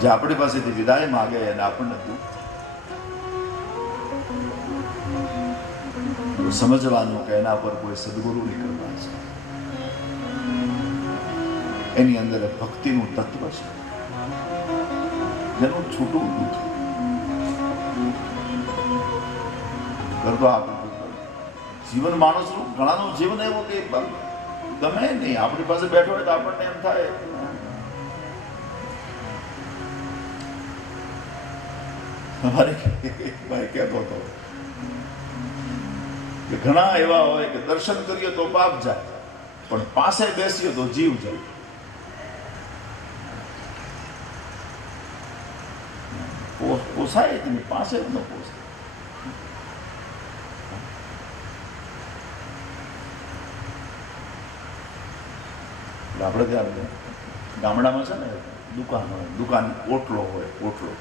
જે આપણી પાસેથી વિદાય માગે અને આપણને દુઃખ સમજવાનું કે એના પર કોઈ સદગુરુની કૃપા છે એની અંદર ભક્તિનું તત્વ છે. જેનું છૂટું નથી. કરતો આપણે જીવન માણસનું, ઘણાનું જીવન એવું કે ગમે નહીં. આપણી પાસે બેઠો હોય તો આપણને એમ થાય અમારે ભાઈ કહેતો હતો કે ઘણા એવા હોય કે દર્શન કરીએ તો પાપ જાય, પણ પાસે બેસીએ તો જીવ જાય. પોસાય જ નહીં પાસે જ ન પોસાય. આપણે ત્યાં ગામડામાં છે ને દુકાન હોય, દુકાન, ઓટલો હોય, ઓટલો.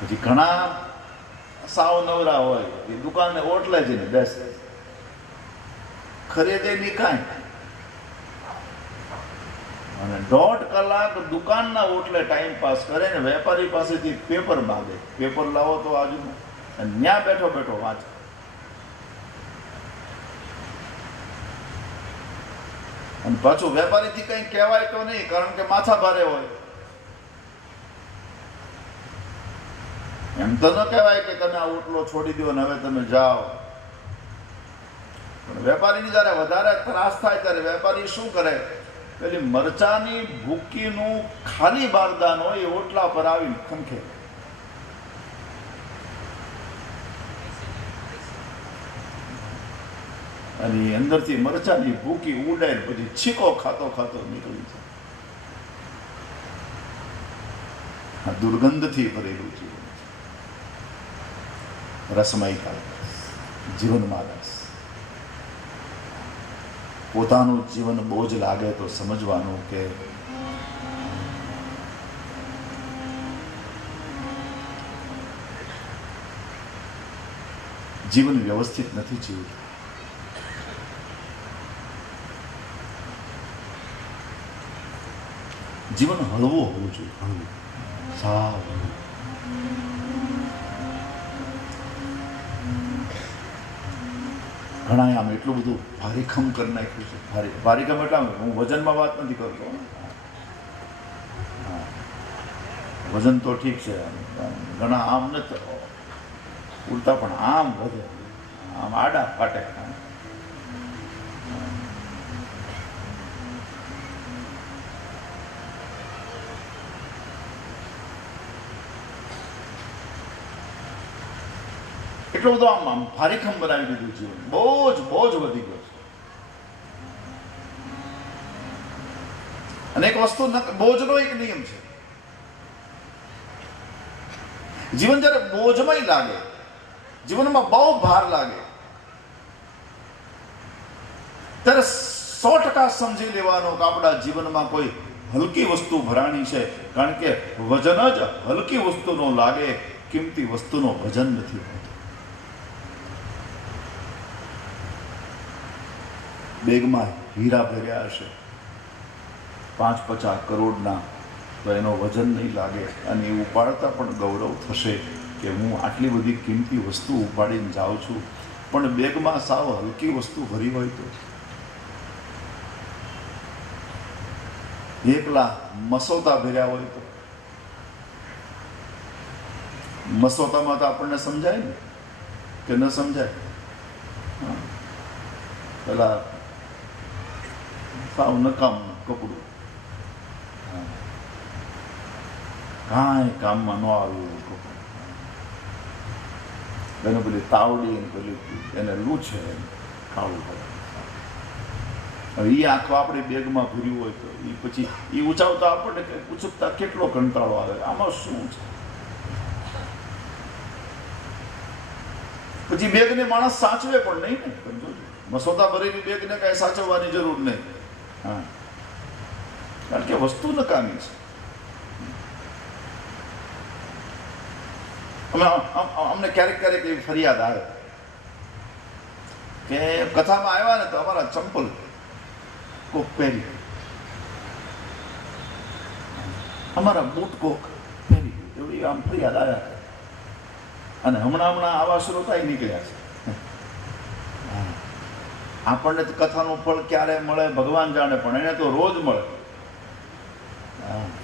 પછી ઘણા સાવ નવરા હોય, એ દુકાનને ઓટલે જઈને બેસે. ખરીદે નહીં કાંઈ. અને દોઢ કલાક દુકાનના ઓટલે ટાઈમ પાસ કરે ને વેપારી પાસેથી પેપર માગે. પેપર લાવો તો આજુ અને ત્યાં બેઠો બેઠો વાંચે. અને પાછું વેપારીથી કંઈ કહેવાય તો નહીં, કારણ કે માથા ભારે હોય. એમ તો ન કહેવાય કે તમે આ ઓટલો છોડી દો ને હવે તમે જાઓ. પણ વેપારીની જ્યારે વધારે ત્રાસ થાય ત્યારે વેપારી શું કરે? પેલી મરચાની ભૂકીનું ખાલી બારદાન હોય એ ઓટલા પર આવી ખંખે. અને અંદરથી મરચાની ભૂકી ઉડાઈ ને પછી છીકો ખાતો ખાતો નીકળી જાય. આ દુર્ગંધથી ભરેલું છે રસમય કાળ જીવનમાં રસ પોતાનું જીવન બોજ લાગે તો સમજવાનું કે જીવન વ્યવસ્થિત નથી જીવતું જીવન હળવું હોવું જોઈએ. હળવું. સાવ ઘણાએ આમ એટલું બધું ભારીખમ કરી નાખ્યું છે. ભારી ભારીખમ એટલે હું વજનમાં વાત નથી કરતો. વજન તો ઠીક છે ઘણા આમ નથી. ઉલટા પણ આમ વધે. આમ આડા ફાટે આમ. એટલો બધો આમ આમ ભારીખમ બનાવી દીધું જીવન બહુ જ બહુ જ વધી ગયો છે. અને એક વસ્તુ બોજનો એક નિયમ છે. જીવન જ્યારે બોજમય લાગે, જીવનમાં બહુ ભાર લાગે, ત્યારે સો ટકા સમજી લેવાનો કે આપણા જીવનમાં કોઈ હલકી વસ્તુ ભરાણી છે. કારણ કે વજન જ હલકી વસ્તુનો લાગે, કિંમતી વસ્તુનો વજન નથી હોતું. બેગમાં હીરા ભર્યા હશે. પાંચ પચાસ કરોડના તો એનો વજન નહીં લાગે અને એ ઉપાડતા પણ ગૌરવ થશે કે હું આટલી બધી કિંમતી વસ્તુ ઉપાડીને જાઉં છું. પણ બેગમાં સાવ હલકી વસ્તુ ભરી હોય તો. એકલા મસોતા ભર્યા હોય તો. મસોતામાં તો આપણને સમજાય ને? કે ન સમજાય. પેલા સાવ નકામનું કપડું. કાંઈ કામમાં ન આવ્યું એવું કપડું એને પેલી તાવડી પેલી એને લૂછે એમ ખાવું પડે હવે એ આખો આપણે બેગમાં ભર્યું હોય તો એ પછી એ ઉચાવતા આપણને ઉચકતા કેટલો કંટાળો આવે આમાં શું છે પછી બેગને માણસ સાચવે પણ નહીં ને સમજો. મસોદા ભરેલી બેગને કાંઈ સાચવવાની જરૂર નહીં હા. કારણ કે વસ્તુ નકામી છે. અમે અમ- અમ- અમને ક્યારેક ક્યારેક એવી ફરિયાદ આવે કે કથામાં આવ્યા ને તો અમારા ચંપલ કોક પહેરી અમારા બૂટ કોક પહેરી એવી આમ ફરિયાદ આવ્યા અને હમણાં હમણાં આવા શ્રોતા નીકળ્યા છે. આપણને કથાનું ફળ ક્યારે મળે ભગવાન જાણે પણ એને તો રોજ મળે.